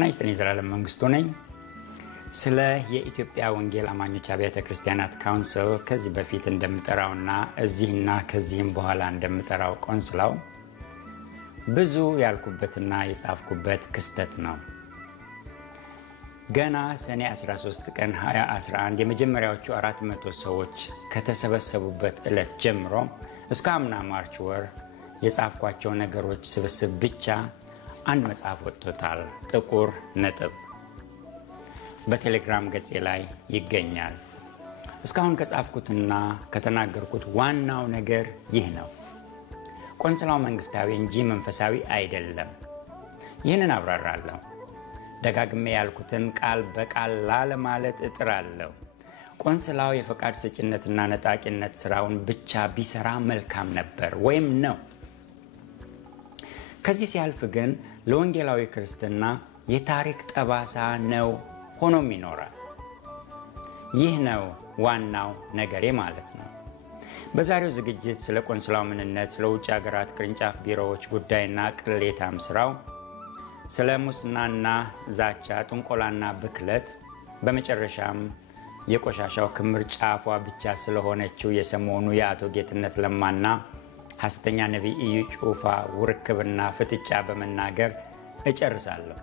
ጤና ይስጥልኝ ዘላለም መንግስቱ ነኝ ስለ የኢትዮጵያ ወንጌል አማኞች አብያተ ክርስቲያናት ካውንስል ከዚህ በፊት እንደምጠራውና እዚህና ከዚህም በኋላ እንደምጠራው ቆንስላው ብዙ ያልኩበትና የጻፍኩበት ክስተት ነው ገና ሰኔ 13 ቀን 2011 የመጀመሪያዎቹ 400 ሰዎች ከተሰበሰቡበት ዕለት ጀምሮ እስከ አምና ማርች ወር የጻፍኳቸው ነገሮች ስብስብ ብቻ አንድ መጽሐፍ ወጥቷል ጥቁር ነጥብ በቴሌግራም ገጽ ላይ ይገኛል እስካሁን ከጻፍኩትና ከተናገርኩት ዋናው ነገር ይህ ነው ቆንስላው መንግስታዊ እንጂ መንፈሳዊ አይደለም ይህንን አብራራለሁ ደጋግሜ ያልኩትን ቃል በቃል ላለማለት እጥራለሁ ቆንስላው የፈቃድ ሰጭነትና ነጣቂነት ስራውን ብቻ ቢሰራ መልካም ነበር ወይም ነው ከዚህ ሲያልፍ ግን ለወንጌላዊ ክርስትና የታሪክ ጠባሳ ነው ሆኖም ይኖራል ይህ ነው ዋናው ነገሬ ማለት ነው በዛሬው ዝግጅት ስለ ቆንስላው ምንነት ስለ ውጭ ሀገራት ቅርንጫፍ ቢሮዎች ጉዳይና ቅሌታም ስራው ስለ ሙስናና ዛቻ ጥንቆላና ብክለት በመጨረሻም የቆሻሻው ክምር ጫፏ ብቻ ስለሆነችው የሰሞኑ የአቶ ጌትነት ለማና ሐሰተኛ ነብይ እዩ ጩፋ ውርክብና ፍጥጫ በመናገር እጨርሳለሁ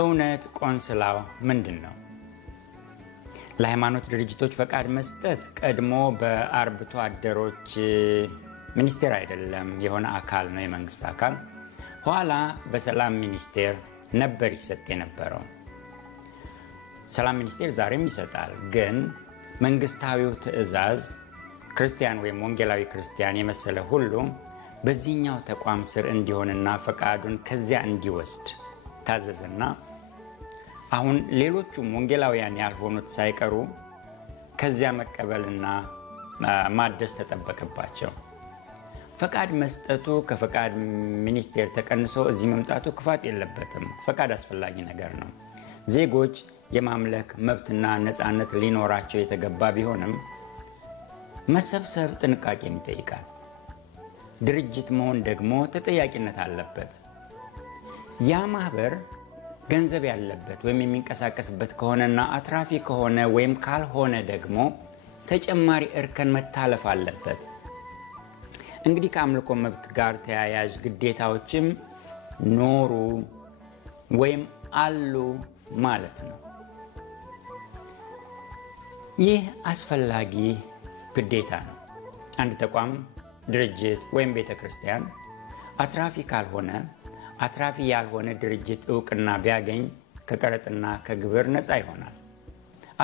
እውነት ቆንስላው ምንድነው ለሃይማኖት ድርጅቶች ፈቃድ መስጠት ቀድሞ በአርብቶ አደሮች ሚኒስቴር አይደለም የሆነ አካል ነው የመንግስት አካል ኋላ በሰላም ሚኒስቴር ነበር ይሰጥ የነበረው ሰላም ሚኒስቴር ዛሬም ይሰጣል ግን መንግስታዊው ትዕዛዝ ክርስቲያን ወይም ወንጌላዊ ክርስቲያን የመሰለ ሁሉ በዚህኛው ተቋም ስር እንዲሆንና ፈቃዱን ከዚያ እንዲወስድ ታዘዘና አሁን ሌሎቹም ወንጌላውያን ያልሆኑት ሳይቀሩ ከዚያ መቀበልና ማደስ ተጠበቀባቸው ፈቃድ መስጠቱ ከፈቃድ ሚኒስቴር ተቀንሶ እዚህ መምጣቱ ክፋት የለበትም ፈቃድ አስፈላጊ ነገር ነው ዜጎች የማምለክ መብትና ነፃነት ሊኖራቸው የተገባ ቢሆንም መሰብሰብ ጥንቃቄን ይጠይቃል ድርጅት መሆን ደግሞ ተጠያቂነት አለበት ያ ማህበር ገንዘብ ያለበት ወይም የሚንቀሳቀስበት ከሆነና አትራፊ ከሆነ ወይም ካልሆነ ደግሞ ተጨማሪ እርከን መታለፍ አለበት እንግዲህ ከአምልኮ መብት ጋር ተያያዥ ግዴታዎችም ኖሩ ወይም አሉ ማለት ነው ይህ አስፈላጊ ግዴታ ነው አንድ ተቋም ድርጅት ወይም ቤተክርስቲያን አትራፊ ካልሆነ አትራፊ ያልሆነ ድርጅት ዕውቅና ቢያገኝ ከቀረጥና ከግብር ነፃ ይሆናል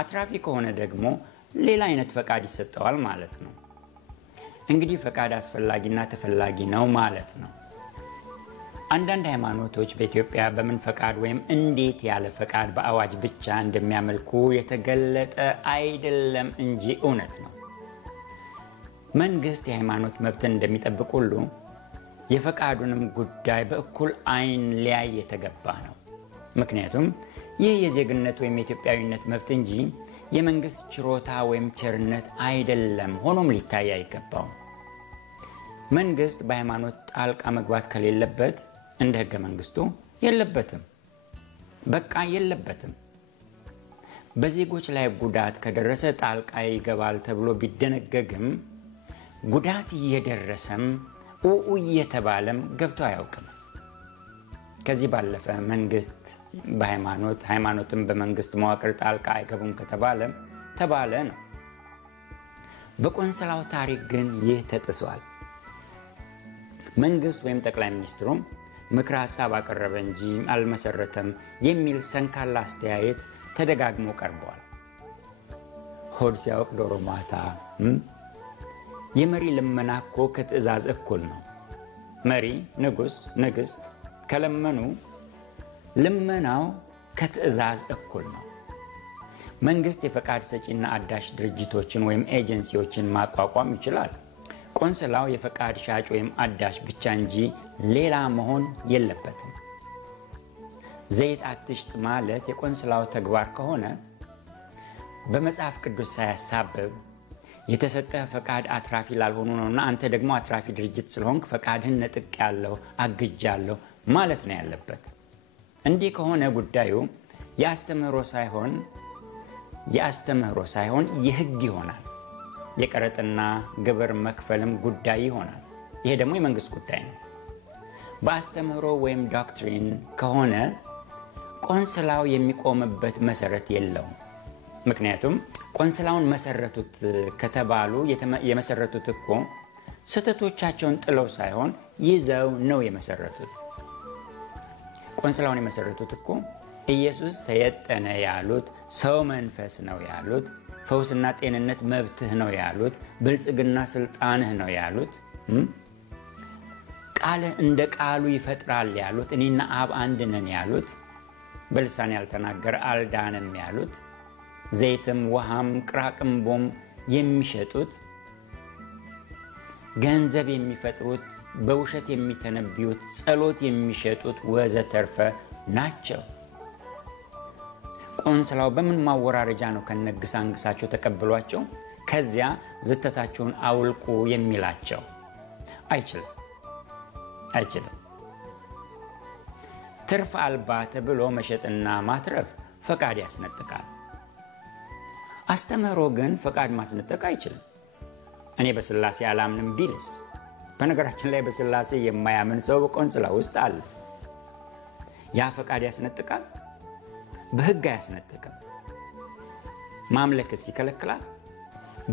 አትራፊ ከሆነ ደግሞ ሌላ አይነት ፈቃድ ይሰጠዋል ማለት ነው እንግዲህ ፈቃድ አስፈላጊና ተፈላጊ ነው ማለት ነው አንዳንድ ሃይማኖቶች በኢትዮጵያ በምን ፈቃድ ወይም እንዴት ያለ ፈቃድ በአዋጅ ብቻ እንደሚያመልኩ የተገለጠ አይደለም እንጂ እውነት ነው መንግስት የሃይማኖት መብትን እንደሚጠብቅ ሁሉ የፈቃዱንም ጉዳይ በእኩል አይን ሊያይ የተገባ ነው ምክንያቱም ይህ የዜግነት ወይም የኢትዮጵያዊነት መብት እንጂ የመንግስት ችሮታ ወይም ቸርነት አይደለም ሆኖም ሊታይ አይገባው መንግስት በሃይማኖት ጣልቃ መግባት ከሌለበት እንደ ህገ መንግስቱ የለበትም በቃ የለበትም በዜጎች ላይ ጉዳት ከደረሰ ጣልቃ ይገባል ተብሎ ቢደነገግም ጉዳት እየደረሰም እየተባለም ገብቶ አያውቅም ከዚህ ባለፈ መንግስት በሃይማኖትም በመንግስት መዋቅር ጣልቃ አይገቡም ከተባለ ነው በቆንስላው ታሪክ ግን ይህ ተጥሷል መንግስት ወይም ጠቅላይ ሚኒስትሩም ምክር ሐሳብ አቀረበ እንጂ አልመሰረተም የሚል ሰንካላ አስተያየት ተደጋግሞ ቀርቧል ሆድ ሲያውቅ ዶሮ ማታ የመሪ ልመና እኮ ከትዕዛዝ እኩል ነው መሪ ንጉስ ንግስት ከለመኑ ልመናው ከትዕዛዝ እኩል ነው መንግስት የፈቃድ ሰጪና አዳሽ ድርጅቶችን ወይም ኤጀንሲዎችን ማቋቋም ይችላል ቆንስላው የፈቃድ ሻጭ ወይም አዳሽ ብቻ እንጂ ሌላ መሆን የለበትም ዘይት አትሽጥ ማለት የቆንስላው ተግባር ከሆነ በመጽሐፍ ቅዱስ ሳያሳብብ የተሰጠ ፈቃድ አትራፊ ላልሆኑ ነውና አንተ ደግሞ አትራፊ ድርጅት ስለሆንክ ፈቃድህን ነጥቅ ያለው አግጃለሁ ማለት ነው ያለበት። እንዲህ ከሆነ ጉዳዩ የአስተምህሮ ሳይሆን የሕግ ይሆናል። የቀረጥና ግብር መክፈልም ጉዳይ ይሆናል። ይሄ ደግሞ የመንግስት ጉዳይ ነው። በአስተምህሮ ወይም ዶክትሪን ከሆነ ቆንስላው የሚቆምበት መሰረት የለውም። ምክንያቱም ቆንስላውን መሰረቱት ከተባሉ የመሰረቱት እኮ ስህተቶቻቸውን ጥለው ሳይሆን ይዘው ነው የመሰረቱት። ቆንስላውን የመሰረቱት እኮ ኢየሱስ ሰየጠነ ያሉት፣ ሰው መንፈስ ነው ያሉት፣ ፈውስና ጤንነት መብትህ ነው ያሉት፣ ብልጽግና ስልጣንህ ነው ያሉት፣ ቃልህ እንደ ቃሉ ይፈጥራል ያሉት፣ እኔና አብ አንድ ነን ያሉት፣ በልሳን ያልተናገረ አልዳንም ያሉት፣ ዘይትም ውሃም ቅራቅንቦም የሚሸጡት፣ ገንዘብ የሚፈጥሩት፣ በውሸት የሚተነብዩት፣ ጸሎት የሚሸጡት ወዘተርፈ ናቸው። ቆንስላው በምን ማወራረጃ ነው ከነግሳንግሳቸው ተቀብሏቸው ከዚያ ዝተታቸውን አውልቁ የሚላቸው? አይችልም። ትርፍ አልባ ተብሎ መሸጥና ማትረፍ ፈቃድ ያስነጥቃል። አስተምህሮ ግን ፈቃድ ማስነጠቅ አይችልም። እኔ በስላሴ አላምንም ቢልስ? በነገራችን ላይ በስላሴ የማያምን ሰው በቆንስላ ውስጥ አለ። ያ ፈቃድ ያስነጥቃል? በሕግ አያስነጥቅም። ማምለክስ ይከለክላል?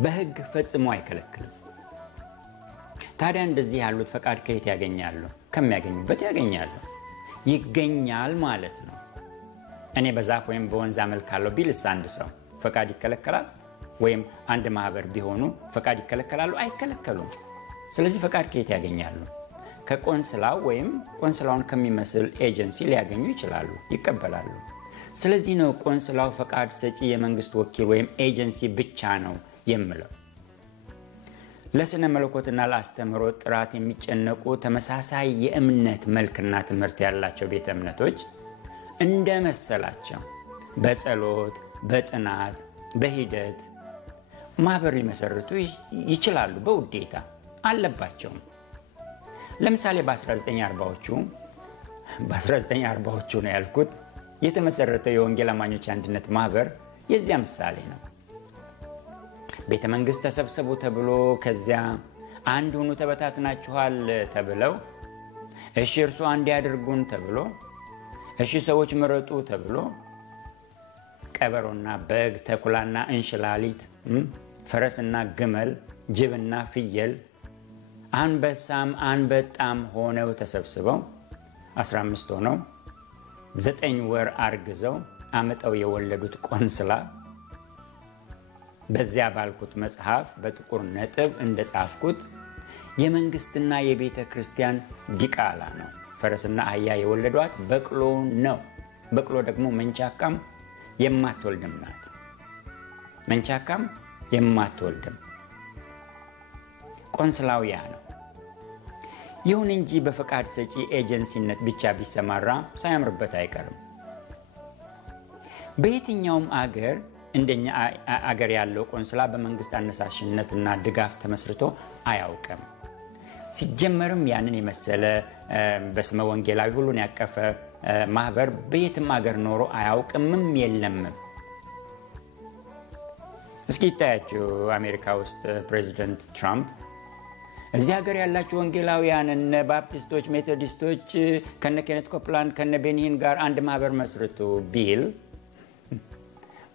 በሕግ ፈጽሞ አይከለክልም። ታዲያ እንደዚህ ያሉት ፈቃድ ከየት ያገኛሉ? ከሚያገኙበት ያገኛሉ። ይገኛል ማለት ነው። እኔ በዛፍ ወይም በወንዝ አመልካለሁ ቢልስ አንድ ሰው ፈቃድ ይከለከላል? ወይም አንድ ማህበር ቢሆኑ ፈቃድ ይከለከላሉ? አይከለከሉም። ስለዚህ ፈቃድ ከየት ያገኛሉ? ከቆንስላው ወይም ቆንስላውን ከሚመስል ኤጀንሲ ሊያገኙ ይችላሉ፣ ይቀበላሉ። ስለዚህ ነው ቆንስላው ፈቃድ ሰጪ የመንግስት ወኪል ወይም ኤጀንሲ ብቻ ነው የምለው። ለስነ መለኮትና ለአስተምህሮ ጥራት የሚጨነቁ ተመሳሳይ የእምነት መልክና ትምህርት ያላቸው ቤተ እምነቶች እንደመሰላቸው በጸሎት፣ በጥናት፣ በሂደት ማህበር ሊመሰርቱ ይችላሉ። በውዴታ አለባቸው። ለምሳሌ በ1940ዎቹ ነው ያልኩት የተመሰረተው የወንጌል አማኞች አንድነት ማህበር የዚያ ምሳሌ ነው። ቤተ መንግስት ተሰብሰቡ ተብሎ ከዚያ አንድ ሆኑ ተበታትናችኋል ተብለው፣ እሺ እርሱ አንድ ያድርጉን ተብሎ፣ እሺ ሰዎች ምረጡ ተብሎ ቀበሮና በግ፣ ተኩላና እንሽላሊት፣ ፈረስና ግመል፣ ጅብና ፍየል፣ አንበሳም አንበጣም ሆነው ተሰብስበው 15 ሆነው 9 ወር አርግዘው አመጣው የወለዱት ቆንስላ በዚያ ባልኩት መጽሐፍ በጥቁር ነጥብ እንደጻፍኩት የመንግስትና የቤተ ክርስቲያን ዲቃላ ነው። ፈረስና አህያ የወለዷት በቅሎ ነው። በቅሎ ደግሞ መንቻካም የማትወልድም ናት። መንቻካም የማትወልድም ቆንስላውያ ነው። ይሁን እንጂ በፈቃድ ሰጪ ኤጀንሲነት ብቻ ቢሰማራ ሳያምርበት አይቀርም። በየትኛውም አገር እንደኛ አገር ያለው ቆንስላ በመንግስት አነሳሽነትና ድጋፍ ተመስርቶ አያውቅም። ሲጀመርም ያንን የመሰለ በስመ ወንጌላዊ ሁሉን ያቀፈ ማህበር በየትም አገር ኖሮ አያውቅምም፣ የለምም። እስኪ ታያችሁ አሜሪካ ውስጥ ፕሬዚደንት ትራምፕ እዚህ ሀገር ያላችሁ ወንጌላውያን እነ ባፕቲስቶች፣ ሜቶዲስቶች ከነ ኬኔት ኮፕላንድ ከነ ቤኒሂን ጋር አንድ ማህበር መስርቱ ቢል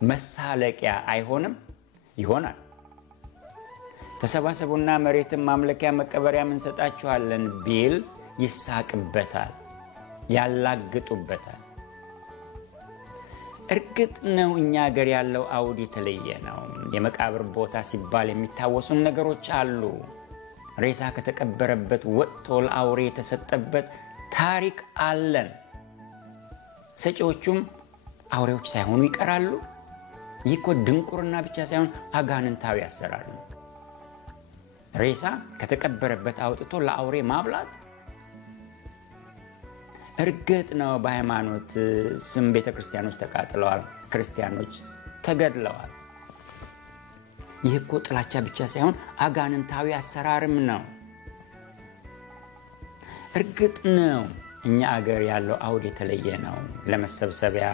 መሳለቂያ አይሆንም? ይሆናል። ተሰባሰቡና መሬትን ማምለኪያ መቀበሪያ እንሰጣችኋለን ቢል ይሳቅበታል፣ ያላግጡበታል። እርግጥ ነው እኛ ሀገር ያለው አውድ የተለየ ነው። የመቃብር ቦታ ሲባል የሚታወሱን ነገሮች አሉ። ሬሳ ከተቀበረበት ወጥቶ ለአውሬ የተሰጠበት ታሪክ አለን። ሰጪዎቹም አውሬዎች ሳይሆኑ ይቀራሉ። ይህ እኮ ድንቁርና ብቻ ሳይሆን አጋንንታዊ አሰራር ነው። ሬሳ ከተቀበረበት አውጥቶ ለአውሬ ማብላት። እርግጥ ነው በሃይማኖት ስም ቤተ ክርስቲያኖች ተቃጥለዋል፣ ክርስቲያኖች ተገድለዋል። ይህ እኮ ጥላቻ ብቻ ሳይሆን አጋንንታዊ አሰራርም ነው። እርግጥ ነው እኛ አገር ያለው አውድ የተለየ ነው። ለመሰብሰቢያ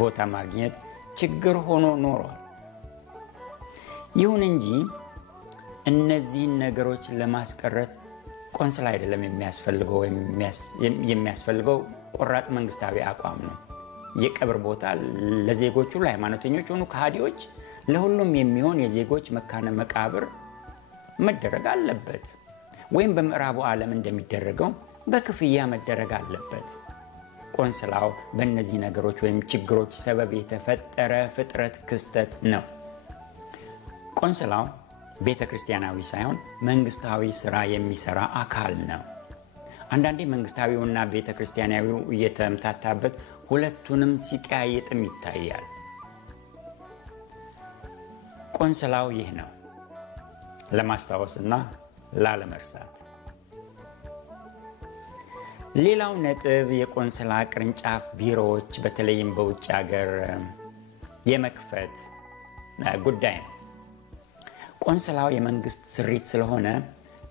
ቦታ ማግኘት ችግር ሆኖ ኖሯል። ይሁን እንጂ እነዚህን ነገሮች ለማስቀረት ቆንስላ አይደለም የሚያስፈልገው ቆራጥ መንግስታዊ አቋም ነው። የቀብር ቦታ ለዜጎቹ ለሃይማኖተኞች ሆኑ ከሃዲዎች ለሁሉም የሚሆን የዜጎች መካነ መቃብር መደረግ አለበት። ወይም በምዕራቡ ዓለም እንደሚደረገው በክፍያ መደረግ አለበት። ቆንስላው በእነዚህ ነገሮች ወይም ችግሮች ሰበብ የተፈጠረ ፍጥረት ክስተት ነው። ቆንስላው ቤተክርስቲያናዊ ሳይሆን መንግስታዊ ስራ የሚሰራ አካል ነው። አንዳንዴ መንግስታዊውና ቤተክርስቲያናዊው እየተምታታበት ሁለቱንም ሲቀያየጥም ይታያል። ቆንስላው ይህ ነው ለማስታወስና ላለመርሳት። ሌላው ነጥብ የቆንስላ ቅርንጫፍ ቢሮዎች በተለይም በውጭ ሀገር የመክፈት ጉዳይ ነው። ቆንስላው የመንግስት ስሪት ስለሆነ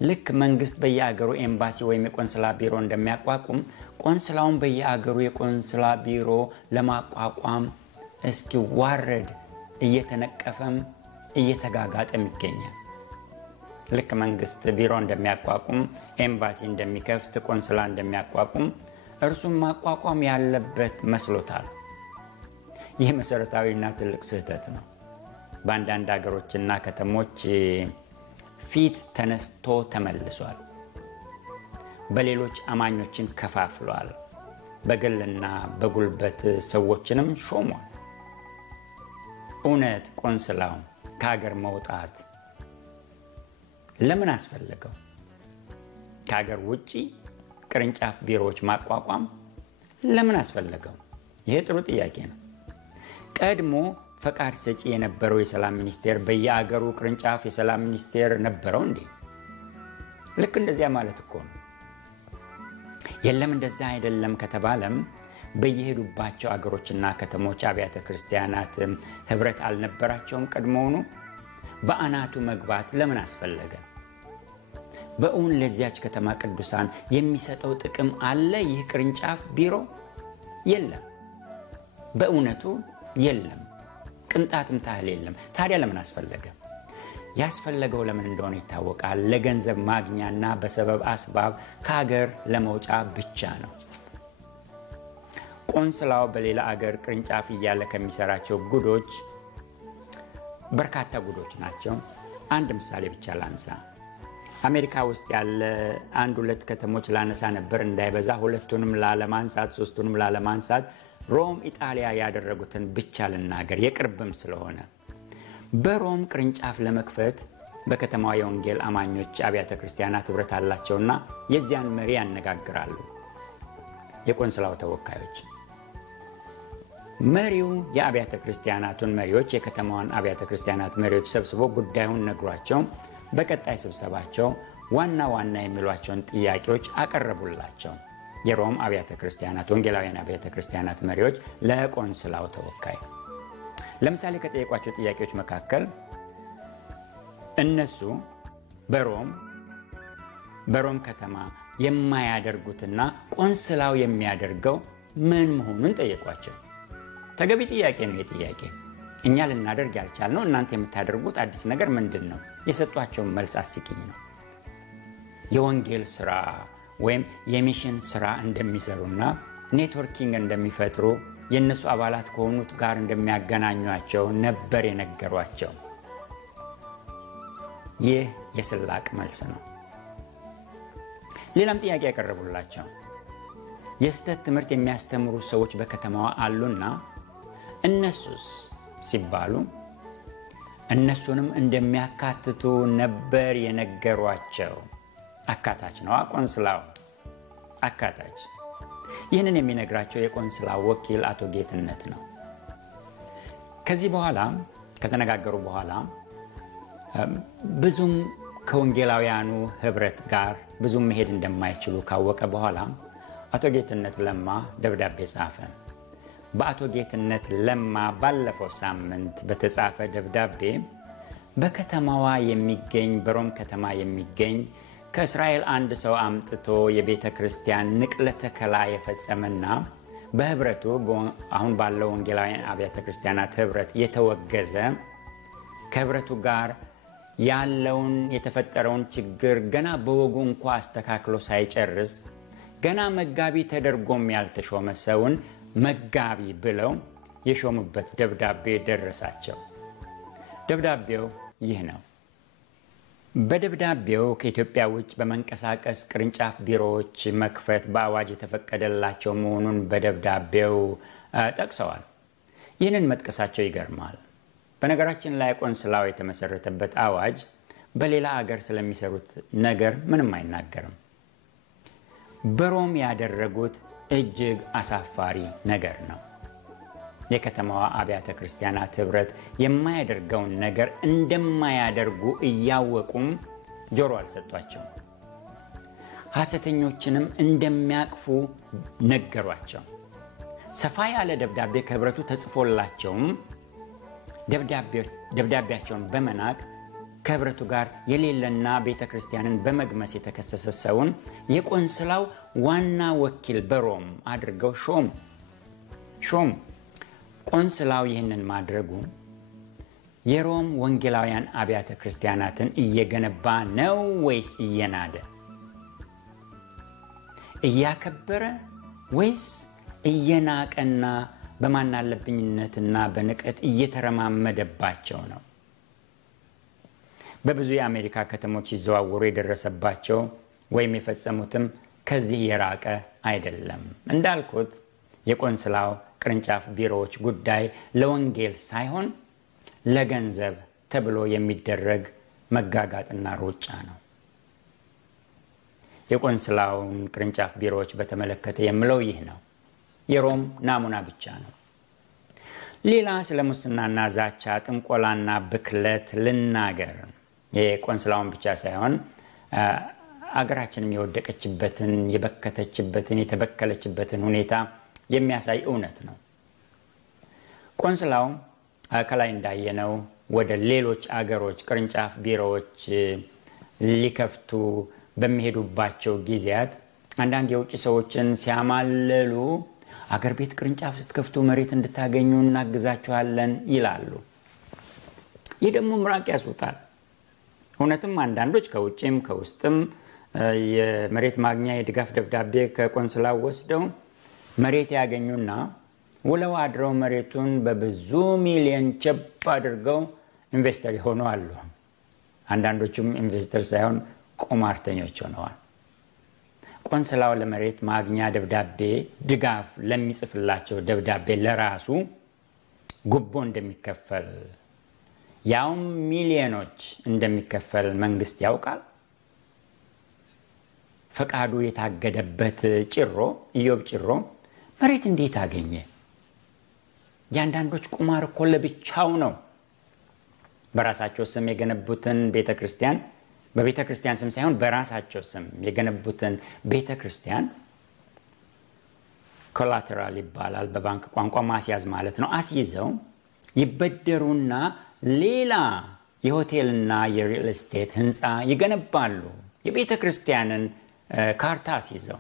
ልክ መንግስት በየአገሩ ኤምባሲ ወይም የቆንስላ ቢሮ እንደሚያቋቁም ቆንስላውን በየአገሩ የቆንስላ ቢሮ ለማቋቋም እስኪዋረድ እየተነቀፈም እየተጋጋጠም ይገኛል። ልክ መንግስት ቢሮ እንደሚያቋቁም ኤምባሲ እንደሚከፍት ቆንስላ እንደሚያቋቁም እርሱም ማቋቋም ያለበት መስሎታል። ይህ መሰረታዊና ትልቅ ስህተት ነው። በአንዳንድ ሀገሮችና ከተሞች ፊት ተነስቶ ተመልሷል። በሌሎች አማኞችን ከፋፍሏል። በግልና በጉልበት ሰዎችንም ሾሟል። እውነት ቆንስላው ከሀገር መውጣት ለምን አስፈለገው? ከሀገር ውጪ ቅርንጫፍ ቢሮዎች ማቋቋም ለምን አስፈለገው? ይሄ ጥሩ ጥያቄ ነው። ቀድሞ ፈቃድ ሰጪ የነበረው የሰላም ሚኒስቴር በየአገሩ ቅርንጫፍ የሰላም ሚኒስቴር ነበረው እንዴ? ልክ እንደዚያ ማለት እኮ ነው። የለም እንደዛ አይደለም ከተባለም በየሄዱባቸው አገሮችና ከተሞች አብያተ ክርስቲያናት ህብረት አልነበራቸውም ቀድሞውኑ? በአናቱ መግባት ለምን አስፈለገ? በእውን ለዚያች ከተማ ቅዱሳን የሚሰጠው ጥቅም አለ ይህ ቅርንጫፍ ቢሮ? የለም። በእውነቱ የለም። ቅንጣትም ታህል የለም። ታዲያ ለምን አስፈለገ? ያስፈለገው ለምን እንደሆነ ይታወቃል። ለገንዘብ ማግኛና በሰበብ አስባብ ከሀገር ለመውጫ ብቻ ነው። ቆንስላው በሌላ አገር ቅርንጫፍ እያለ ከሚሰራቸው ጉዶች በርካታ ጉዶች ናቸው። አንድ ምሳሌ ብቻ ላንሳ። አሜሪካ ውስጥ ያለ አንድ ሁለት ከተሞች ላነሳ ነበር እንዳይበዛ፣ ሁለቱንም ላለማንሳት ሶስቱንም ላለማንሳት ሮም ኢጣሊያ ያደረጉትን ብቻ ልናገር የቅርብም ስለሆነ። በሮም ቅርንጫፍ ለመክፈት በከተማው የወንጌል አማኞች አብያተ ክርስቲያናት ህብረት አላቸውና የዚያን መሪ ያነጋግራሉ የቆንስላው ተወካዮች። መሪው የአብያተ ክርስቲያናቱን መሪዎች የከተማዋን አብያተ ክርስቲያናት መሪዎች ሰብስቦ ጉዳዩን ነግሯቸው በቀጣይ ስብሰባቸው ዋና ዋና የሚሏቸውን ጥያቄዎች አቀረቡላቸው። የሮም አብያተ ክርስቲያናት ወንጌላውያን አብያተ ክርስቲያናት መሪዎች ለቆንስላው ተወካይ ለምሳሌ ከጠየቋቸው ጥያቄዎች መካከል እነሱ በሮም ከተማ የማያደርጉትና ቆንስላው የሚያደርገው ምን መሆኑን ጠየቋቸው። ተገቢ ጥያቄ ነው። የጥያቄ እኛ ልናደርግ ያልቻልነው እናንተ የምታደርጉት አዲስ ነገር ምንድነው? የሰጧቸው መልስ አስቂኝ ነው። የወንጌል ስራ ወይም የሚሽን ስራ እንደሚሰሩና ኔትወርኪንግ እንደሚፈጥሩ የነሱ አባላት ከሆኑት ጋር እንደሚያገናኟቸው ነበር የነገሯቸው። ይህ የስላቅ መልስ ነው። ሌላም ጥያቄ ያቀረቡላቸው የስተት ትምህርት የሚያስተምሩ ሰዎች በከተማዋ አሉና እነሱስ ሲባሉ እነሱንም እንደሚያካትቱ ነበር የነገሯቸው። አካታች ነው ቆንስላው፣ አካታች። ይህንን የሚነግራቸው የቆንስላው ወኪል አቶ ጌትነት ነው። ከዚህ በኋላ ከተነጋገሩ በኋላ ብዙም ከወንጌላውያኑ ህብረት ጋር ብዙም መሄድ እንደማይችሉ ካወቀ በኋላ አቶ ጌትነት ለማ ደብዳቤ ጻፈ። በአቶ ጌትነት ለማ ባለፈው ሳምንት በተጻፈ ደብዳቤ በከተማዋ የሚገኝ በሮም ከተማ የሚገኝ ከእስራኤል አንድ ሰው አምጥቶ የቤተ ክርስቲያን ንቅለ ተከላ የፈጸመና በህብረቱ አሁን ባለው ወንጌላውያን አብያተ ክርስቲያናት ህብረት የተወገዘ ከህብረቱ ጋር ያለውን የተፈጠረውን ችግር ገና በወጉ እንኳን አስተካክሎ ሳይጨርስ ገና መጋቢ ተደርጎም ያልተሾመ ሰውን መጋቢ ብለው የሾሙበት ደብዳቤ ደረሳቸው። ደብዳቤው ይህ ነው። በደብዳቤው ከኢትዮጵያ ውጭ በመንቀሳቀስ ቅርንጫፍ ቢሮዎች መክፈት በአዋጅ የተፈቀደላቸው መሆኑን በደብዳቤው ጠቅሰዋል። ይህንን መጥቀሳቸው ይገርማል። በነገራችን ላይ ቆንስላው የተመሰረተበት አዋጅ በሌላ ሀገር ስለሚሰሩት ነገር ምንም አይናገርም። በሮም ያደረጉት እጅግ አሳፋሪ ነገር ነው። የከተማዋ አብያተ ክርስቲያናት ህብረት የማያደርገውን ነገር እንደማያደርጉ እያወቁም ጆሮ አልሰጧቸው። ሐሰተኞችንም እንደሚያቅፉ ነገሯቸው። ሰፋ ያለ ደብዳቤ ከህብረቱ ተጽፎላቸውም ደብዳቤያቸውን በመናቅ ከህብረቱ ጋር የሌለና ቤተ ክርስቲያንን በመግመስ የተከሰሰ ሰውን የቆንስላው ዋና ወኪል በሮም አድርገው ሾም። ቆንስላው ይህንን ማድረጉ የሮም ወንጌላውያን አብያተ ክርስቲያናትን እየገነባ ነው ወይስ እየናደ? እያከበረ ወይስ እየናቀና በማናለብኝነትና በንቀት እየተረማመደባቸው ነው? በብዙ የአሜሪካ ከተሞች ሲዘዋወሩ የደረሰባቸው ወይም የፈጸሙትም ከዚህ የራቀ አይደለም። እንዳልኩት የቆንስላው ቅርንጫፍ ቢሮዎች ጉዳይ ለወንጌል ሳይሆን ለገንዘብ ተብሎ የሚደረግ መጋጋጥና ሩጫ ነው። የቆንስላውን ቅርንጫፍ ቢሮዎች በተመለከተ የምለው ይህ ነው። የሮም ናሙና ብቻ ነው። ሌላ ስለ ሙስናና ዛቻ፣ ጥንቆላና ብክለት ልናገር። የቆንስላውን ብቻ ሳይሆን አገራችንም የወደቀችበትን፣ የበከተችበትን፣ የተበከለችበትን ሁኔታ የሚያሳይ እውነት ነው። ቆንስላው ከላይ እንዳየነው ወደ ሌሎች አገሮች ቅርንጫፍ ቢሮዎች ሊከፍቱ በሚሄዱባቸው ጊዜያት አንዳንድ የውጭ ሰዎችን ሲያማልሉ አገር ቤት ቅርንጫፍ ስትከፍቱ መሬት እንድታገኙ እናግዛችኋለን ይላሉ። ይህ ደግሞ ምራቅ ያስወጣል። እውነትም አንዳንዶች ከውጭም ከውስጥም የመሬት ማግኛ የድጋፍ ደብዳቤ ከቆንስላው ወስደው መሬት ያገኙና ውለው አድረው መሬቱን በብዙ ሚሊዮን ቸብ አድርገው ኢንቨስተር ሆነው አሉ። አንዳንዶቹም ኢንቨስተር ሳይሆን ቁማርተኞች ሆነዋል። ቆንስላው ለመሬት ማግኛ ደብዳቤ ድጋፍ ለሚጽፍላቸው ደብዳቤ ለራሱ ጉቦ እንደሚከፈል ያውም ሚሊዮኖች እንደሚከፈል መንግስት ያውቃል። ፈቃዱ የታገደበት ኢዮብ ጭሮ መሬት እንዴት አገኘ? ያንዳንዶች ቁማር እኮ ለብቻው ነው። በራሳቸው ስም የገነቡትን ቤተክርስቲያን በቤተክርስቲያን ስም ሳይሆን በራሳቸው ስም የገነቡትን ቤተክርስቲያን ኮላተራል ይባላል በባንክ ቋንቋ ማስያዝ ማለት ነው። አስይዘው ይበደሩና ሌላ የሆቴልና የሪል ስቴት ህንፃ ይገነባሉ። የቤተክርስቲያንን ካርታ አስይዘው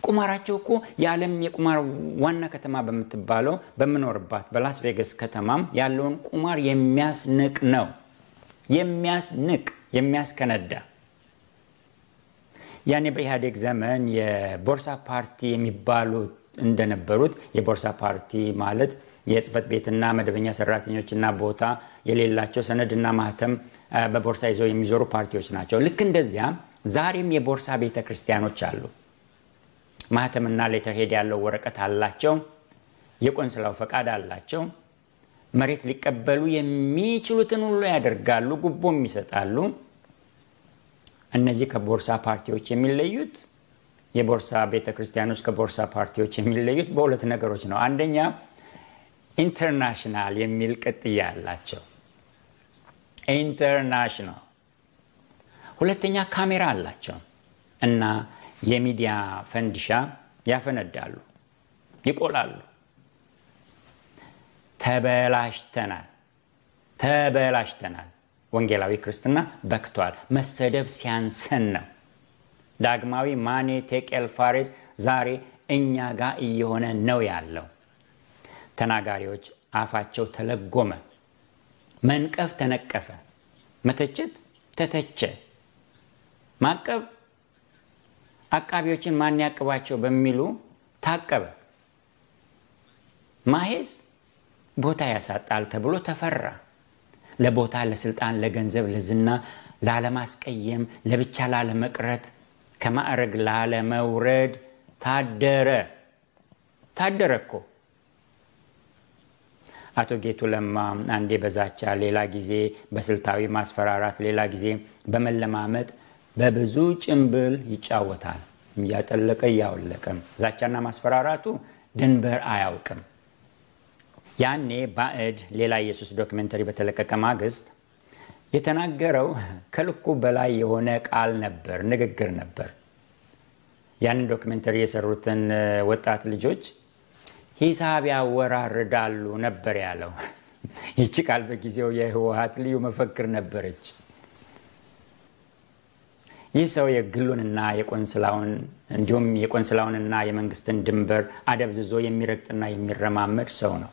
ቁማራቸው እኮ የዓለም የቁማር ዋና ከተማ በምትባለው በመኖርባት በላስ ቬጋስ ከተማም ያለውን ቁማር የሚያስንቅ ነው። የሚያስከነዳ ያኔ በኢህአዴግ ዘመን የቦርሳ ፓርቲ የሚባሉ እንደነበሩት የቦርሳ ፓርቲ ማለት የጽፈት ቤትና መደበኛ ሰራተኞችና ቦታ የሌላቸው ሰነድና ማህተም በቦርሳ ይዘው የሚዞሩ ፓርቲዎች ናቸው። ልክ እንደዚያ ዛሬም የቦርሳ ቤተክርስቲያኖች አሉ። ማህተምና ሌተር ሄድ ያለው ወረቀት አላቸው። የቆንስላው ፈቃድ አላቸው። መሬት ሊቀበሉ የሚችሉትን ሁሉ ያደርጋሉ፣ ጉቦም ይሰጣሉ። እነዚህ ከቦርሳ ፓርቲዎች የሚለዩት የቦርሳ ቤተክርስቲያኖች ከቦርሳ ፓርቲዎች የሚለዩት በሁለት ነገሮች ነው። አንደኛ ኢንተርናሽናል የሚል ቅጥያ አላቸው። ኢንተርናሽናል። ሁለተኛ ካሜራ አላቸው እና የሚዲያ ፈንዲሻ ያፈነዳሉ፣ ይቆላሉ። ተበላሽተናል። ወንጌላዊ ክርስትና በክቷል። መሰደብ ሲያንሰን ነው ዳግማዊ ማኔ ቴቄል ፋሬስ ዛሬ እኛ ጋር እየሆነ ነው ያለው። ተናጋሪዎች አፋቸው ተለጎመ፣ መንቀፍ ተነቀፈ፣ መተቸት ተተቸ፣ ማቀብ አቃቢዎችን ማን ያቀባቸው በሚሉ ታቀበ። ማሄስ ቦታ ያሳጣል ተብሎ ተፈራ። ለቦታ፣ ለስልጣን፣ ለገንዘብ፣ ለዝና ላለማስቀየም፣ ለብቻ ላለመቅረት፣ ከማዕረግ ላለመውረድ ታደረኮ። አቶ ጌቱ ለማ አንዴ በዛቻ፣ ሌላ ጊዜ በስልታዊ ማስፈራራት፣ ሌላ ጊዜ በመለማመጥ በብዙ ጭምብል ይጫወታል። እያጠለቀ እያወለቀም ዛቻና ማስፈራራቱ ድንበር አያውቅም። ያኔ ባዕድ ሌላ ኢየሱስ ዶክመንተሪ በተለቀቀ ማግስት የተናገረው ከልኩ በላይ የሆነ ቃል ነበር፣ ንግግር ነበር። ያንን ዶክመንተሪ የሰሩትን ወጣት ልጆች ሂሳብ ያወራርዳሉ ነበር ያለው። ይህች ቃል በጊዜው የህወሓት ልዩ መፈክር ነበረች። ይህ ሰው የግሉንና የቆንስላውን እንዲሁም የቆንስላውንና የመንግስትን ድንበር አደብዝዞ የሚረግጥና የሚረማመድ ሰው ነው።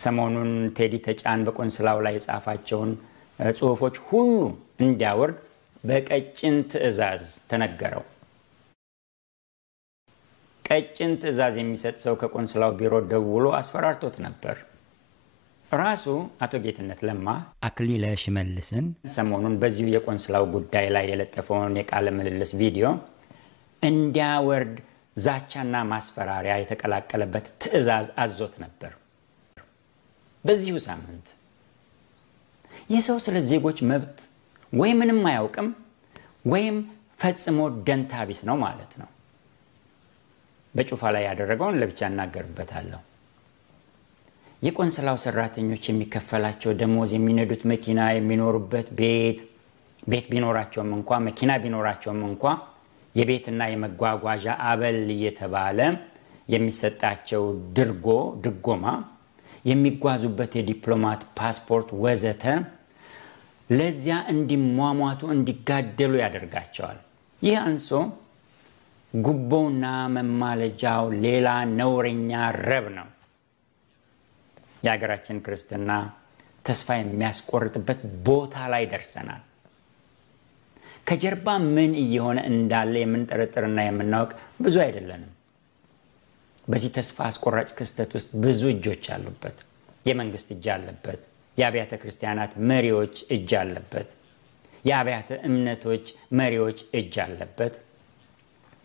ሰሞኑን ቴዲ ተጫን በቆንስላው ላይ የጻፋቸውን ጽሑፎች ሁሉ እንዲያወርድ በቀጭን ትዕዛዝ ተነገረው። ቀጭን ትዕዛዝ የሚሰጥ ሰው ከቆንስላው ቢሮ ደውሎ አስፈራርቶት ነበር። ራሱ አቶ ጌትነት ለማ አክሊለ ሽመልስን ሰሞኑን በዚሁ የቆንስላው ጉዳይ ላይ የለጠፈውን የቃለ ምልልስ ቪዲዮ እንዲያወርድ ዛቻና ማስፈራሪያ የተቀላቀለበት ትዕዛዝ አዞት ነበር። በዚሁ ሳምንት የሰው ስለ ዜጎች መብት ወይ ምንም አያውቅም ወይም ፈጽሞ ደንታቢስ ነው ማለት ነው። በጩፋ ላይ ያደረገውን ለብቻ እናገርበታለሁ። የቆንስላው ሰራተኞች የሚከፈላቸው ደሞዝ፣ የሚነዱት መኪና፣ የሚኖሩበት ቤት ቢኖራቸውም እንኳ መኪና ቢኖራቸውም እንኳ የቤትና የመጓጓዣ አበል እየተባለ የሚሰጣቸው ድጎማ፣ የሚጓዙበት የዲፕሎማት ፓስፖርት ወዘተ ለዚያ እንዲሟሟቱ እንዲጋደሉ ያደርጋቸዋል። ይህ አንሶ ጉቦውና መማለጃው ሌላ ነውረኛ ረብ ነው። የሀገራችን ክርስትና ተስፋ የሚያስቆርጥበት ቦታ ላይ ደርሰናል። ከጀርባ ምን እየሆነ እንዳለ የምንጠረጥርና የምናውቅ ብዙ አይደለንም። በዚህ ተስፋ አስቆራጭ ክስተት ውስጥ ብዙ እጆች አሉበት። የመንግስት እጅ አለበት። የአብያተ ክርስቲያናት መሪዎች እጅ አለበት። የአብያተ እምነቶች መሪዎች እጅ አለበት።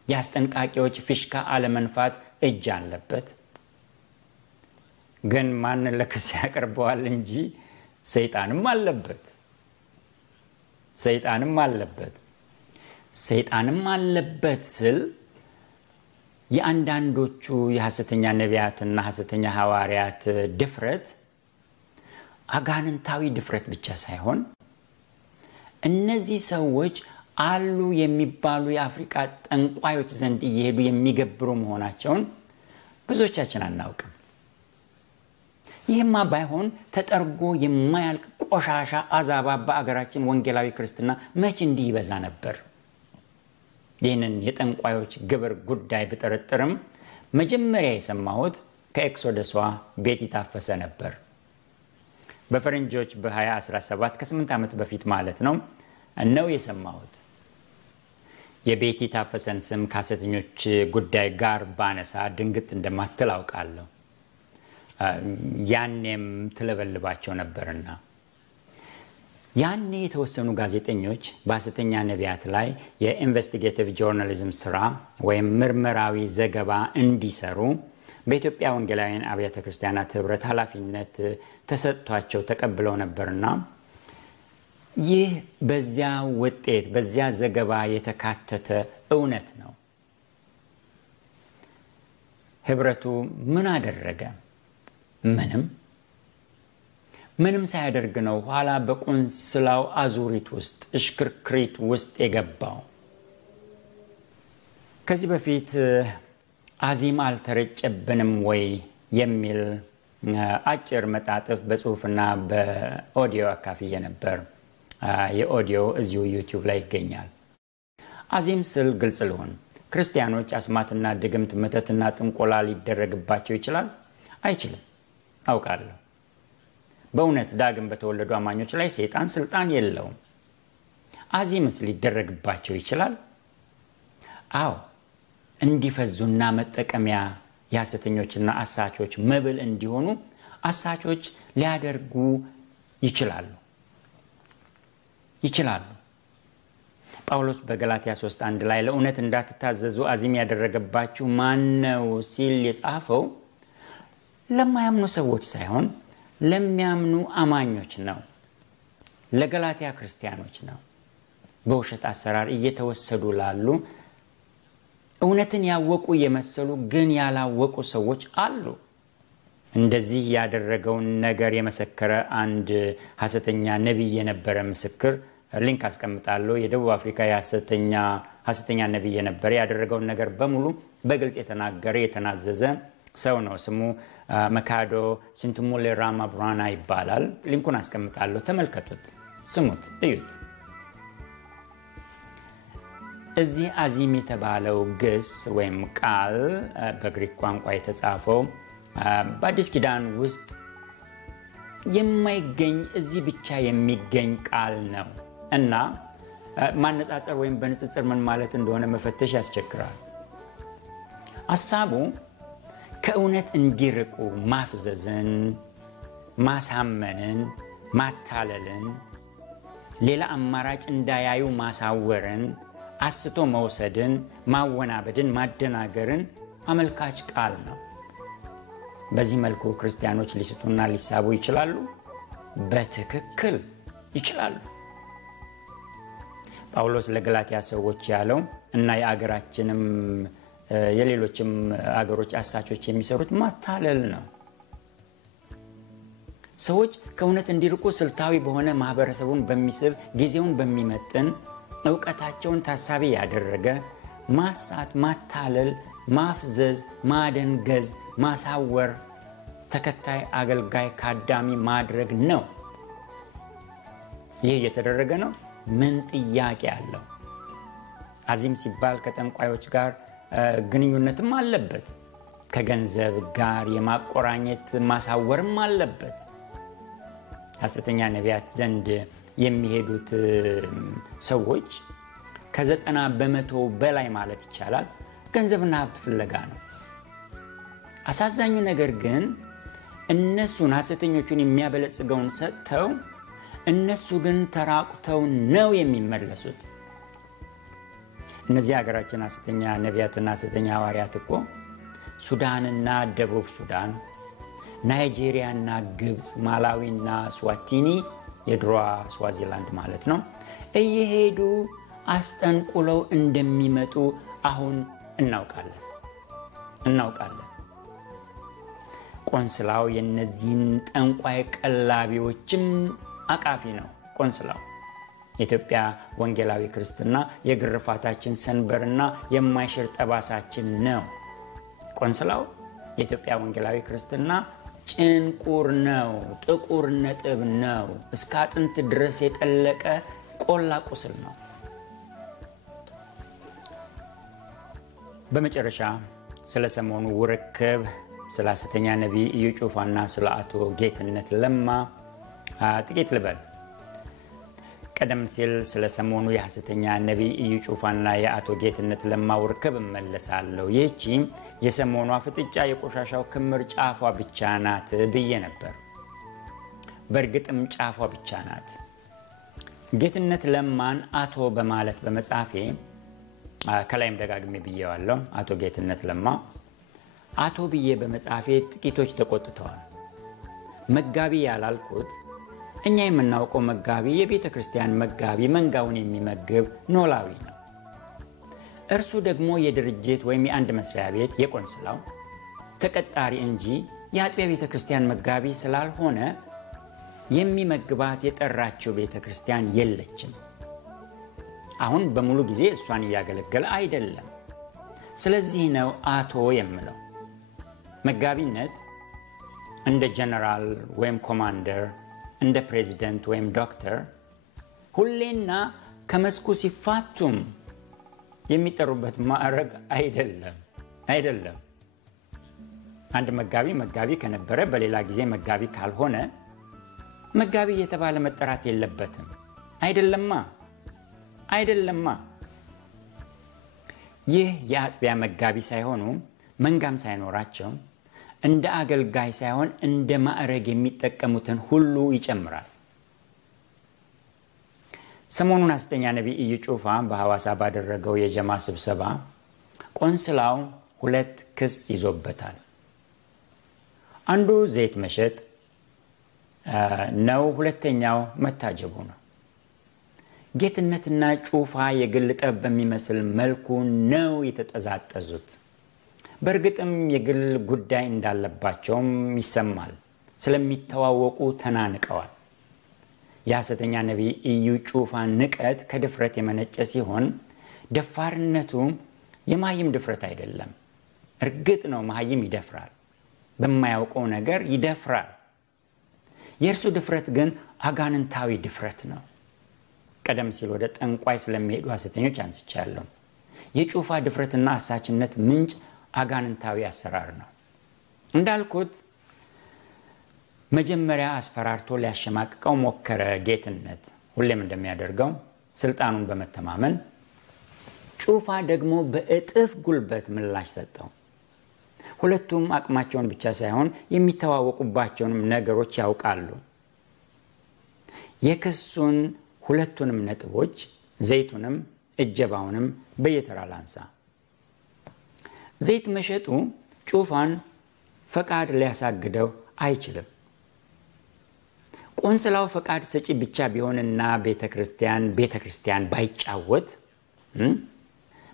የአስጠንቃቂዎች ፊሽካ አለመንፋት እጅ አለበት። ግን ማን ለክስ ያቀርበዋል እንጂ ሰይጣንም አለበት ስል የአንዳንዶቹ የሐሰተኛ ነቢያትና ሐሰተኛ ሐዋርያት ድፍረት አጋንንታዊ ድፍረት ብቻ ሳይሆን እነዚህ ሰዎች አሉ የሚባሉ የአፍሪካ ጠንቋዮች ዘንድ እየሄዱ የሚገብሩ መሆናቸውን ብዙዎቻችን አናውቅም። ይህማ ባይሆን ተጠርጎ የማያልቅ ቆሻሻ አዛባ በአገራችን ወንጌላዊ ክርስትና መች እንዲህ ይበዛ ነበር። ይህንን የጠንቋዮች ግብር ጉዳይ ብጠረጥርም መጀመሪያ የሰማሁት ከኤክሶደሷ ቤቲ ታፈሰ ነበር። በፈረንጆች በ2017 ከ8 ዓመት በፊት ማለት ነው የሰማሁት። የቤቲ ታፈሰን ስም ከሐሰተኞች ጉዳይ ጋር ባነሳ ድንግጥ እንደማትል አውቃለሁ። ያኔም ትለበልባቸው ነበርና ያኔ የተወሰኑ ጋዜጠኞች በሐሰተኛ ነቢያት ላይ የኢንቨስቲጌቲቭ ጆርናሊዝም ስራ ወይም ምርመራዊ ዘገባ እንዲሰሩ በኢትዮጵያ ወንጌላውያን አብያተ ክርስቲያናት ህብረት ኃላፊነት ተሰጥቷቸው ተቀብለው ነበርና ይህ በዚያ ውጤት በዚያ ዘገባ የተካተተ እውነት ነው። ህብረቱ ምን አደረገ? ምንም ሳያደርግ ነው ኋላ በቆንስላው አዙሪት ውስጥ እሽክርክሪት ውስጥ የገባው። ከዚህ በፊት አዚም አልተረጨብንም ወይ የሚል አጭር መጣጥፍ በጽሁፍና በኦዲዮ አካፍዬ ነበር። የኦዲዮ እዚሁ ዩቲዩብ ላይ ይገኛል። አዚም ስል ግልጽ ልሆን፣ ክርስቲያኖች አስማትና ድግምት መተትና ጥንቆላ ሊደረግባቸው ይችላል? አይችልም። አውቃለሁ። በእውነት ዳግም በተወለዱ አማኞች ላይ ሰይጣን ስልጣን የለውም። አዚምስ ሊደረግባቸው ይችላል? አዎ፣ እንዲፈዙና መጠቀሚያ የሐሰተኞችና አሳቾች መብል እንዲሆኑ አሳቾች ሊያደርጉ ይችላሉ። ጳውሎስ በገላትያ 3:1 ላይ ለእውነት እንዳትታዘዙ አዚም ያደረገባችሁ ማን ነው ሲል የጻፈው ለማያምኑ ሰዎች ሳይሆን ለሚያምኑ አማኞች ነው። ለገላትያ ክርስቲያኖች ነው። በውሸት አሰራር እየተወሰዱ ላሉ እውነትን ያወቁ የመሰሉ ግን ያላወቁ ሰዎች አሉ። እንደዚህ ያደረገውን ነገር የመሰከረ አንድ ሐሰተኛ ነብይ የነበረ ምስክር ሊንክ አስቀምጣለሁ። የደቡብ አፍሪካ ሐሰተኛ ነብይ የነበረ ያደረገውን ነገር በሙሉ በግልጽ የተናገረ የተናዘዘ ሰው ነው። ስሙ መካዶ ሲንቱሙሌ ራማብራና ይባላል። ሊንኩን አስቀምጣለሁ። ተመልከቱት፣ ስሙት፣ እዩት። እዚህ አዚም የተባለው ግስ ወይም ቃል በግሪክ ቋንቋ የተጻፈው በአዲስ ኪዳን ውስጥ የማይገኝ እዚህ ብቻ የሚገኝ ቃል ነው እና ማነጻጸር ወይም በንጽጽር ምን ማለት እንደሆነ መፈተሽ ያስቸግራል። ሐሳቡ ከእውነት እንዲርቁ ማፍዘዝን፣ ማሳመንን፣ ማታለልን፣ ሌላ አማራጭ እንዳያዩ ማሳወርን፣ አስቶ መውሰድን፣ ማወናበድን፣ ማደናገርን አመልካች ቃል ነው። በዚህ መልኩ ክርስቲያኖች ሊስቱና ሊሳቡ ይችላሉ? በትክክል ይችላሉ። ጳውሎስ ለገላትያ ሰዎች ያለው እና የአገራችንም የሌሎችም አገሮች አሳቾች የሚሰሩት ማታለል ነው። ሰዎች ከእውነት እንዲርቁ ስልታዊ በሆነ ማህበረሰቡን በሚስብ ጊዜውን በሚመጥን ዕውቀታቸውን ታሳቢ ያደረገ ማሳት፣ ማታለል፣ ማፍዘዝ፣ ማደንገዝ፣ ማሳወር፣ ተከታይ አገልጋይ ካዳሚ ማድረግ ነው። ይህ እየተደረገ ነው። ምን ጥያቄ አለው? አዚም ሲባል ከጠንቋዮች ጋር ግንኙነትም አለበት። ከገንዘብ ጋር የማቆራኘት ማሳወርም አለበት። ሐሰተኛ ነቢያት ዘንድ የሚሄዱት ሰዎች ከ90% በላይ ማለት ይቻላል ገንዘብና ሀብት ፍለጋ ነው። አሳዛኙ ነገር ግን እነሱን ሐሰተኞቹን የሚያበለጽገውን ሰጥተው እነሱ ግን ተራቁተው ነው የሚመለሱት። እነዚህ ሀገራችን ሐሰተኛ ነቢያትና ሐሰተኛ ሐዋርያት እኮ ሱዳንና ደቡብ ሱዳን፣ ናይጄሪያና ግብጽ፣ ማላዊና ስዋቲኒ የድሮዋ ስዋዚላንድ ማለት ነው እየሄዱ አስጠንቁለው እንደሚመጡ አሁን እናውቃለን። ቆንስላው የነዚህን ጠንቋይ ቀላቢዎችም አቃፊ ነው። ቆንስላው የኢትዮጵያ ወንጌላዊ ክርስትና የግርፋታችን ሰንበርና የማይሽር ጠባሳችን ነው። ቆንስላው የኢትዮጵያ ወንጌላዊ ክርስትና ጭንቁር ነው፣ ጥቁር ነጥብ ነው፣ እስከ አጥንት ድረስ የጠለቀ ቆላ ቁስል ነው። በመጨረሻ ስለ ሰሞኑ ውርክብ፣ ስለ ሐሰተኛ ነቢይ እዩ ጩፋና ስለ አቶ ጌትነት ለማ ጥቂት ልበል። ቀደም ሲል ስለ ሰሞኑ የሐሰተኛ ነቢይ እዩ ጩፋና የአቶ ጌትነት ለማ ውርክብ እመለሳለሁ። ይህቺ የሰሞኗ ፍጥጫ የቆሻሻው ክምር ጫፏ ብቻ ናት ብዬ ነበር። በእርግጥም ጫፏ ብቻ ናት። ጌትነት ለማን አቶ በማለት በመጻፌ ከላይም ደጋግሜ ብዬዋለሁ። አቶ ጌትነት ለማ አቶ ብዬ በመጻፌ ጥቂቶች ተቆጥተዋል። መጋቢ ያላልኩት እኛ የምናውቀው መጋቢ የቤተ ክርስቲያን መጋቢ መንጋውን የሚመግብ ኖላዊ ነው። እርሱ ደግሞ የድርጅት ወይም የአንድ መስሪያ ቤት የቆንስላው ተቀጣሪ እንጂ የአጥቢያ ቤተ ክርስቲያን መጋቢ ስላልሆነ የሚመግባት የጠራችው ቤተ ክርስቲያን የለችም። አሁን በሙሉ ጊዜ እሷን እያገለገለ አይደለም። ስለዚህ ነው አቶ የምለው። መጋቢነት እንደ ጀነራል ወይም ኮማንደር፣ እንደ ፕሬዚደንት ወይም ዶክተር ሁሌና ከመስኩ ሲፋቱም የሚጠሩበት ማዕረግ አይደለም። አንድ መጋቢ ከነበረ በሌላ ጊዜ መጋቢ ካልሆነ መጋቢ የተባለ መጠራት የለበትም። አይደለማ። ይህ የአጥቢያ መጋቢ ሳይሆኑ መንጋም ሳይኖራቸው እንደ አገልጋይ ሳይሆን እንደ ማዕረግ የሚጠቀሙትን ሁሉ ይጨምራል። ሰሞኑን ሐሰተኛ ነቢይ ኢዩ ጩፋ በሐዋሳ ባደረገው የጀማ ስብሰባ ቆንስላው 2 ክስ ይዞበታል። አንዱ ዘይት መሸጥ ነው፣ ሁለተኛው መታጀቡ ነው። ጌትነትና ጩፋ የግል ጠብ በሚመስል መልኩ ነው የተጠዛጠዙት። በእርግጥም የግል ጉዳይ እንዳለባቸውም ይሰማል። ስለሚተዋወቁ ተናንቀዋል። የሐሰተኛ ነቢይ ኢዩ ጩፋ ንቀት ከድፍረት የመነጨ ሲሆን ደፋርነቱ የማይም ድፍረት አይደለም። እርግጥ ነው ማይም ይደፍራል፣ በማያውቀው ነገር ይደፍራል። የእርሱ ድፍረት ግን አጋንንታዊ ድፍረት ነው። ቀደም ሲል ወደ ጠንቋይ ስለሚሄዱ ሐሰተኞች አንስቻለሁ። የጩፋ ድፍረትና አሳችነት ምንጭ አጋንንታዊ አሰራር ነው። እንዳልኩት መጀመሪያ አስፈራርቶ ሊያሸማቅቀው ሞከረ ጌትነት፣ ሁሌም እንደሚያደርገው ስልጣኑን በመተማመን። ጩፋ ደግሞ በእጥፍ ጉልበት ምላሽ ሰጠው። ሁለቱም አቅማቸውን ብቻ ሳይሆን የሚተዋወቁባቸውንም ነገሮች ያውቃሉ። የክሱን ሁለቱንም ነጥቦች ዘይቱንም እጀባውንም በየተራ ላንሳ። ዘይት መሸጡ ጩፋን ፈቃድ ሊያሳግደው አይችልም። ቆንስላው ፈቃድ ሰጪ ብቻ ቢሆንና ቤተክርስቲያን ባይጫወት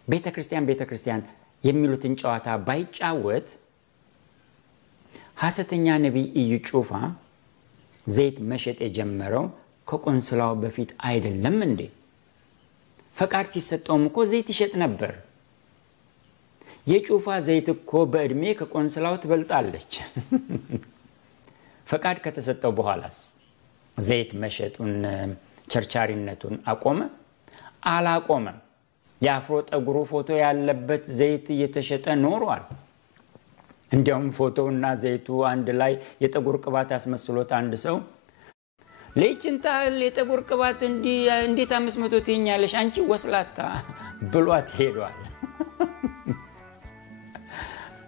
ቤተክርስቲያን የሚሉትን ጨዋታ ባይጫወት ሐሰተኛ ነቢይ ኢዩ ጩፋ ዘይት መሸጥ የጀመረው ከቆንስላው በፊት አይደለም እንዴ? ፈቃድ ሲሰጠውም እኮ ዘይት ይሸጥ ነበር። የጩፋ ዘይት እኮ በእድሜ ከቆንስላው ትበልጣለች። ፈቃድ ከተሰጠው በኋላስ ዘይት መሸጡን ቸርቻሪነቱን አላቆመም። የአፍሮ ጠጉሩ ፎቶ ያለበት ዘይት እየተሸጠ ኖሯል። እንዲያውም ፎቶውና ዘይቱ አንድ ላይ የጠጉር ቅባት አስመስሎት አንድ ሰው ለይችንታል የጠጉር ቅባት እንዴት 500 ትኛለሽ አንቺ ወስላታ ብሏት ሄዷል።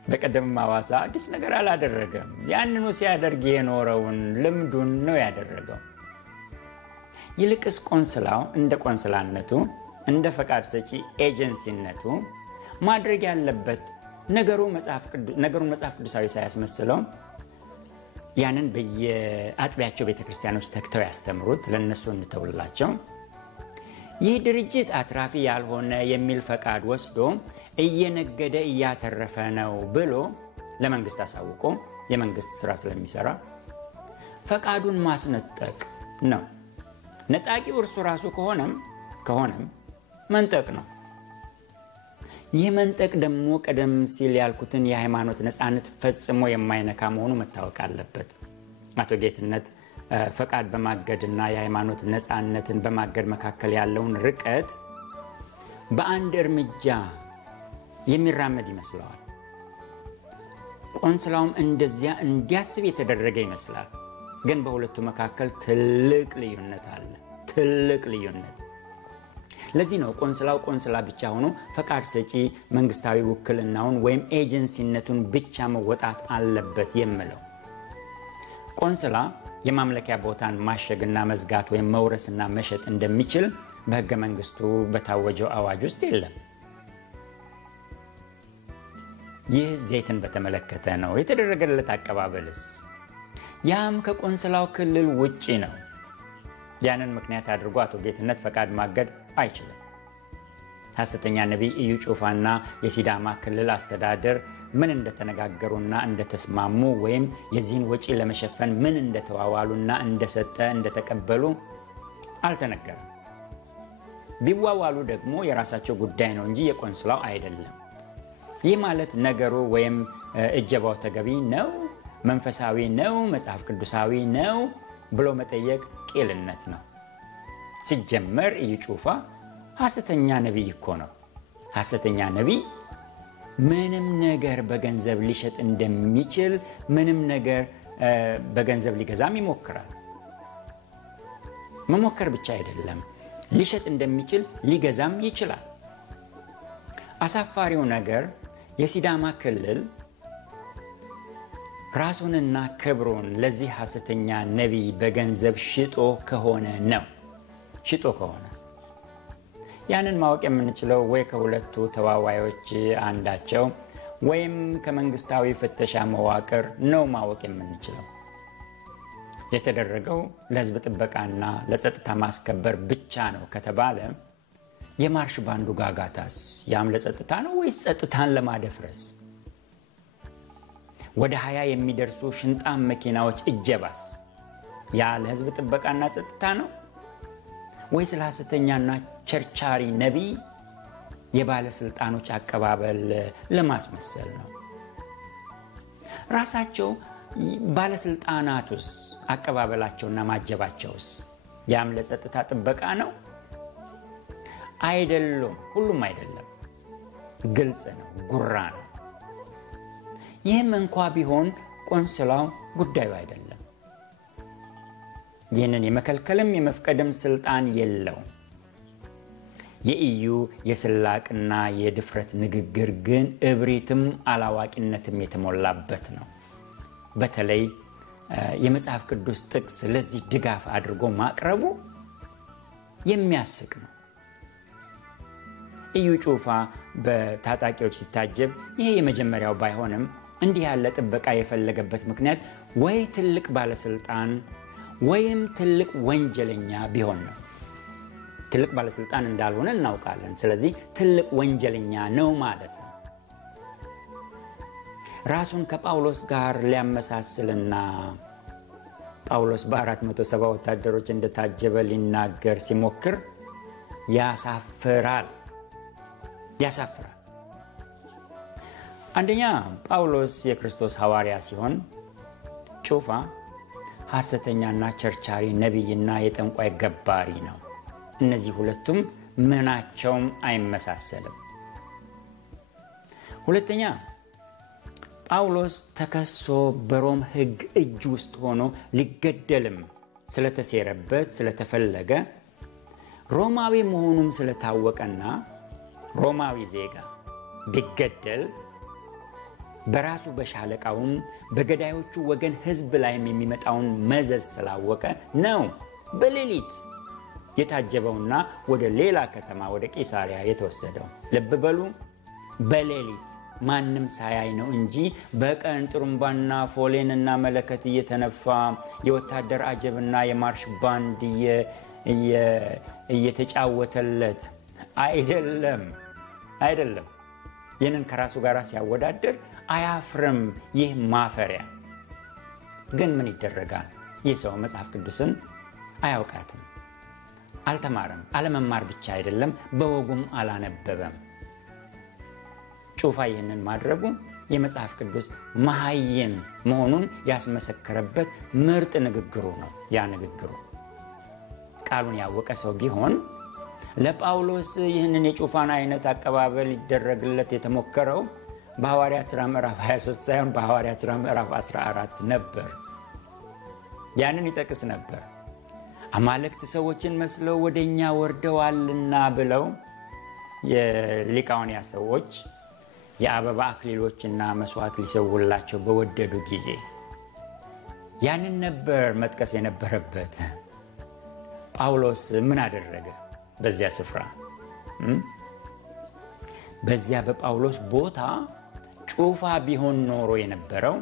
በቀደም ሐዋሳ አዲስ ነገር አላደረገም። ያንኑ ሲያደርግ የኖረውን ልምዱን ነው ያደረገው። ይልቅስ ቆንስላው እንደ ቆንስላነቱ እንደ ፈቃድ ሰጪ ኤጀንሲነቱ ማድረግ ያለበት ነገሩን መጽሐፍ ቅዱሳዊ ሳያስመስለው ያንን በየአጥቢያቸው ቤተክርስቲያኖች ተክተው ያስተምሩት፣ ለነሱ እንተውላቸው። ይህ ድርጅት አትራፊ ያልሆነ የሚል ፈቃድ ወስዶ እየነገደ እያተረፈ ነው ብሎ ለመንግስት አሳውቆ የመንግስት ስራ ስለሚሰራ ፈቃዱን ማስነጠቅ ነው። ነጣቂው እርሱ ራሱ ከሆነም መንጠቅ ነው። ይህ መንጠቅ ደግሞ ቀደም ሲል ያልኩትን የሃይማኖት ነፃነት ፈጽሞ የማይነካ መሆኑ መታወቅ አለበት። አቶ ጌትነት ፈቃድ በማገድና የሃይማኖት ነፃነትን በማገድ መካከል ያለውን ርቀት በአንድ እርምጃ የሚራመድ ይመስለዋል። ቆንስላውም እንደዚያ እንዲያስብ የተደረገ ይመስላል። ግን በሁለቱ መካከል ትልቅ ልዩነት አለ። ለዚህ ነው ቆንስላው ቆንስላ ብቻ ሆኖ ፈቃድ ሰጪ መንግስታዊ ውክልናውን ወይም ኤጀንሲነቱን ብቻ መወጣት አለበት የምለው። ቆንስላ የማምለኪያ ቦታን ማሸግና መዝጋት ወይም መውረስና መሸጥ እንደሚችል በሕገ መንግስቱ በታወጀው አዋጅ ውስጥ የለም። ይህ ዘይትን በተመለከተ ነው። የተደረገለት አቀባበልስ ያም ከቆንስላው ክልል ውጪ ነው። ያንን ምክንያት አድርጎ አቶ ጌትነት ፈቃድ ማገድ አይችልም። ሐሰተኛ ነቢይ ኢዩ ጩፋና የሲዳማ ክልል አስተዳደር ምን እንደተነጋገሩና እንደተስማሙ ወይም የዚህን ወጪ ለመሸፈን ምን እንደተዋዋሉና እንደተቀበሉ አልተነገረም። ቢዋዋሉ ደግሞ የራሳቸው ጉዳይ ነው እንጂ የቆንስላው አይደለም። ይህ ማለት ነገሩ ወይም እጀባው ተገቢ ነው፣ መንፈሳዊ ነው፣ መጽሐፍ ቅዱሳዊ ነው ብሎ መጠየቅ ቂልነት ነው። ሲጀመር ኢዩ ጩፋ ሐሰተኛ ነቢይ እኮ ነው። ሐሰተኛ ነቢይ ምንም ነገር በገንዘብ ሊሸጥ እንደሚችል ምንም ነገር በገንዘብ ሊገዛም ይሞክራል። መሞከር ብቻ አይደለም፣ ሊሸጥ እንደሚችል ሊገዛም ይችላል። አሳፋሪው ነገር የሲዳማ ክልል ራሱንና ክብሩን ለዚህ ሐሰተኛ ነቢይ በገንዘብ ሽጦ ከሆነ ያንን ማወቅ የምንችለው ወይ ከሁለቱ ተዋዋዮች አንዳቸው ወይም ከመንግስታዊ ፍተሻ መዋቅር ነው ማወቅ የምንችለው። የተደረገው ለሕዝብ ጥበቃና ለጸጥታ ማስከበር ብቻ ነው ከተባለ የማርሽ ባንዱ ጋጋታስ ያም ለጸጥታ ነው ወይስ ጸጥታን ለማደፍረስ? ወደ 20 የሚደርሱ ሽንጣም መኪናዎች እጀባስ ያ ለሕዝብ ጥበቃና ጸጥታ ነው ወይስ ለሐሰተኛና ቸርቻሪ ነቢይ የባለስልጣኖች አቀባበል ለማስመሰል ነው? ራሳቸው ባለስልጣናቱስ አቀባበላቸውና ማጀባቸውስ ያም ለጸጥታ ጥበቃ ነው? አይደለም፣ ሁሉም አይደለም። ግልጽ ነው፣ ጉራ ነው። ይህም እንኳ ቢሆን ቆንስላው ጉዳዩ አይደለም። ይህንን የመከልከልም የመፍቀድም ስልጣን የለውም። የኢዩ የስላቅና የድፍረት ንግግር ግን እብሪትም አላዋቂነትም የተሞላበት ነው። በተለይ የመጽሐፍ ቅዱስ ጥቅስ ለዚህ ድጋፍ አድርጎ ማቅረቡ የሚያስቅ ነው። ኢዩ ጩፋ በታጣቂዎች ሲታጀብ ይሄ የመጀመሪያው ባይሆንም እንዲህ ያለ ጥበቃ የፈለገበት ምክንያት ወይ ትልቅ ባለስልጣን ወይም ትልቅ ወንጀለኛ ቢሆን ነው። ትልቅ ባለስልጣን እንዳልሆነ እናውቃለን። ስለዚህ ትልቅ ወንጀለኛ ነው ማለት ነው። ራሱን ከጳውሎስ ጋር ሊያመሳስልና ጳውሎስ በ470 ወታደሮች እንደታጀበ ሊናገር ሲሞክር ያሳፍራል። አንደኛ ጳውሎስ የክርስቶስ ሐዋርያ ሲሆን ጩፋ ሐሰተኛና ቸርቻሪ ነቢይና የጠንቋይ ገባሪ ነው። እነዚህ ሁለቱም ምናቸውም አይመሳሰልም። ሁለተኛ ጳውሎስ ተከሶ በሮም ሕግ እጅ ውስጥ ሆኖ ሊገደልም ስለተሴረበት ስለተፈለገ ሮማዊ መሆኑም ስለታወቀና ሮማዊ ዜጋ ቢገደል በራሱ በሻለቃውም በገዳዮቹ ወገን ሕዝብ ላይም የሚመጣውን መዘዝ ስላወቀ ነው በሌሊት የታጀበውና ወደ ሌላ ከተማ ወደ ቂሳሪያ የተወሰደው። ልብ በሉ፣ በሌሊት ማንም ሳያይ ነው እንጂ በቀን ጥሩምባና ፎሌንና መለከት እየተነፋ የወታደር አጀብና የማርሽ ባንድ እየተጫወተለት አይደለም። ይህንን ከራሱ ጋር ሲያወዳደር አያፍርም። ይህ ማፈሪያ ግን ምን ይደረጋል? ይህ ሰው መጽሐፍ ቅዱስን አያውቃትም፣ አልተማረም። አለመማር ብቻ አይደለም፣ በወጉም አላነበበም። ጩፋ ይህንን ማድረጉ የመጽሐፍ ቅዱስ መሃይም መሆኑን ያስመሰከረበት ምርጥ ንግግሩ ነው። ያ ንግግሩ ቃሉን ያወቀ ሰው ቢሆን ለጳውሎስ ይህንን የጩፋን አይነት አቀባበል ይደረግለት የተሞከረው በሐዋርያት ሥራ ምዕራፍ 23 ሳይሆን በሐዋርያት ሥራ ምዕራፍ 14 ነበር። ያንን ይጠቅስ ነበር። አማልክት ሰዎችን መስለው ወደኛ ወርደዋልና ብለው የሊቃውንያ ሰዎች የአበባ አክሊሎችና መስዋዕት ሊሰውላቸው በወደዱ ጊዜ ያንን ነበር መጥቀስ የነበረበት። ጳውሎስ ምን አደረገ? በዚያ ስፍራ በዚያ በጳውሎስ ቦታ ጩፋ ቢሆን ኖሮ የነበረው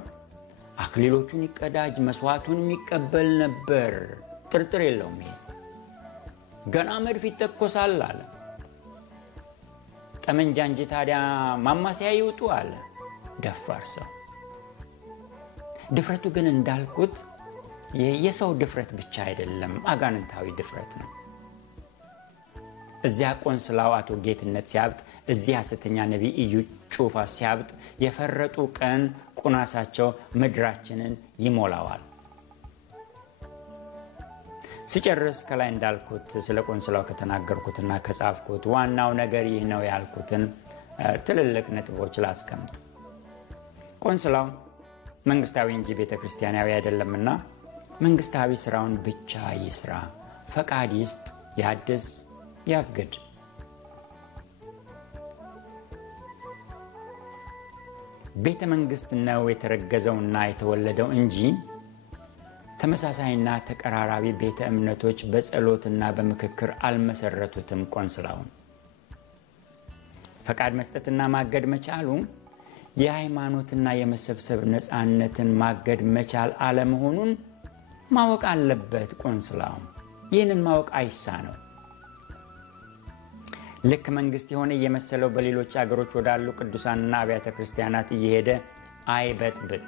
አክሊሎቹን ይቀዳጅ መስዋዕቱን የሚቀበል ነበር። ጥርጥር የለውም። ይሄ ገና መድፍ ይተኮሳል አለ። ጠመንጃ እንጂ ታዲያ ማማሲያ ይውጡ አለ። ደፋር ሰው። ድፍረቱ ግን እንዳልኩት የሰው ድፍረት ብቻ አይደለም፣ አጋንንታዊ ድፍረት ነው። እዚያ ቆንስላው አቶ ጌትነት ሲያብጥ፣ እዚያ ሐሰተኛ ነቢይ ኢዩ ጩፋ ሲያብጥ የፈረጡ ቀን ቁናሳቸው ምድራችንን ይሞላዋል። ሲጨርስ ከላይ እንዳልኩት ስለ ቆንስላው ከተናገርኩትና ከጻፍኩት ዋናው ነገር ይህ ነው ያልኩትን ትልልቅ ነጥቦች ላስቀምጥ። ቆንስላው መንግስታዊ እንጂ ቤተክርስቲያናዊ አይደለምና መንግስታዊ ስራውን ብቻ ይስራ፣ ፈቃድ ይስጥ፣ ያድስ፣ ያግድ። ቤተ መንግስት ነው የተረገዘውና የተወለደው እንጂ ተመሳሳይና ተቀራራቢ ቤተ እምነቶች በጸሎትና በምክክር አልመሰረቱትም። ቆንስላውን ፈቃድ መስጠትና ማገድ መቻሉ የሃይማኖትና የመሰብሰብ ነፃነትን ማገድ መቻል አለመሆኑን ማወቅ አለበት። ቆንስላው ይህንን ማወቅ አይሳነው። ልክ መንግስት የሆነ የመሰለው በሌሎች አገሮች ወዳሉ ቅዱሳንና አብያተ ክርስቲያናት እየሄደ አይበጥብጥ፣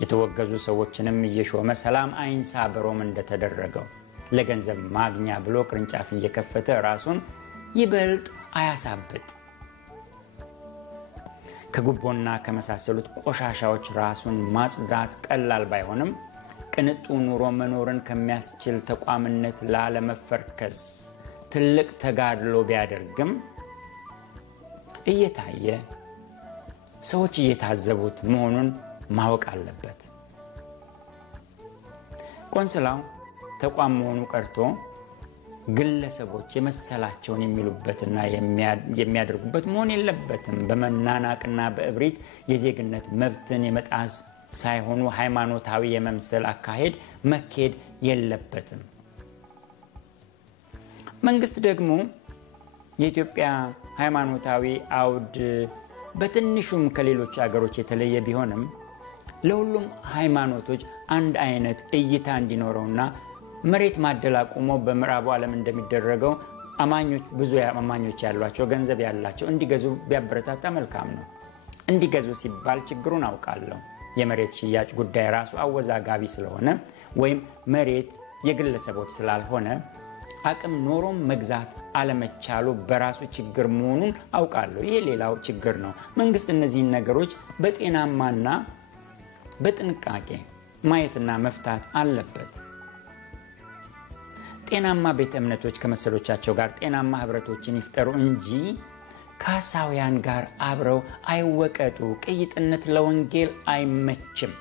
የተወገዙ ሰዎችንም እየሾመ ሰላም አይንሳ በሮም እንደተደረገው ለገንዘብ ማግኛ ብሎ ቅርንጫፍ እየከፈተ ራሱን ይበልጥ አያሳብጥ። ከጉቦና ከመሳሰሉት ቆሻሻዎች ራሱን ማጽዳት ቀላል ባይሆንም ቅንጡ ኑሮ መኖርን ከሚያስችል ተቋምነት ላለመፈርከስ ትልቅ ተጋድሎ ቢያደርግም እየታየ ሰዎች እየታዘቡት መሆኑን ማወቅ አለበት። ቆንስላው ተቋም መሆኑ ቀርቶ ግለሰቦች የመሰላቸውን የሚሉበትና የሚያደርጉበት መሆን የለበትም። በመናናቅና በእብሪት የዜግነት መብትን የመጣስ ሳይሆኑ ሃይማኖታዊ የመምሰል አካሄድ መኬድ የለበትም። መንግስት ደግሞ የኢትዮጵያ ሃይማኖታዊ አውድ በትንሹም ከሌሎች አገሮች የተለየ ቢሆንም ለሁሉም ሃይማኖቶች አንድ አይነት እይታ እንዲኖረውና መሬት ማደላቆሞ በምዕራቡ ዓለም እንደሚደረገው አማኞች ብዙ አማኞች ያሏቸው ገንዘብ ያላቸው እንዲገዙ ቢያበረታታ መልካም ነው። እንዲገዙ ሲባል ችግሩን አውቃለሁ። የመሬት ሽያጭ ጉዳይ ራሱ አወዛጋቢ ስለሆነ ወይም መሬት የግለሰቦች ስላልሆነ አቅም ኖሮም መግዛት አለመቻሉ በራሱ ችግር መሆኑን አውቃለሁ። ይሄ ሌላው ችግር ነው። መንግስት እነዚህን ነገሮች በጤናማና በጥንቃቄ ማየትና መፍታት አለበት። ጤናማ ቤተ እምነቶች ከመሰሎቻቸው ጋር ጤናማ ህብረቶችን ይፍጠሩ እንጂ ከሐሳውያን ጋር አብረው አይወቀጡ። ቅይጥነት ለወንጌል አይመችም።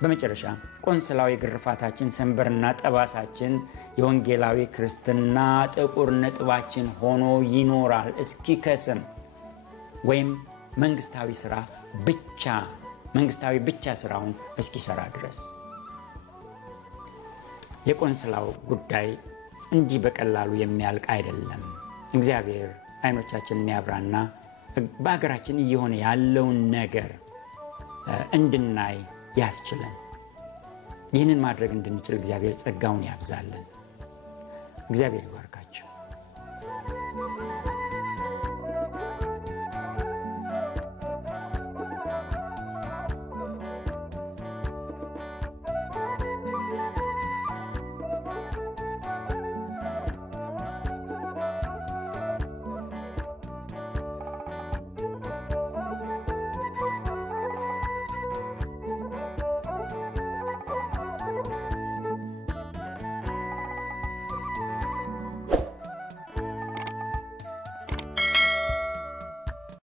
በመጨረሻ ቆንስላው የግርፋታችን ሰንበርና ጠባሳችን የወንጌላዊ ክርስትና ጥቁር ነጥባችን ሆኖ ይኖራል እስኪከስም ወይም መንግስታዊ ብቻ ስራውን እስኪሰራ ድረስ። የቆንስላው ጉዳይ እንዲህ በቀላሉ የሚያልቅ አይደለም። እግዚአብሔር አይኖቻችንን ያብራና በአገራችን እየሆነ ያለውን ነገር እንድናይ ያስችለን። ይህንን ማድረግ እንድንችል እግዚአብሔር ጸጋውን ያብዛልን። እግዚአብሔር ይባርካችሁ።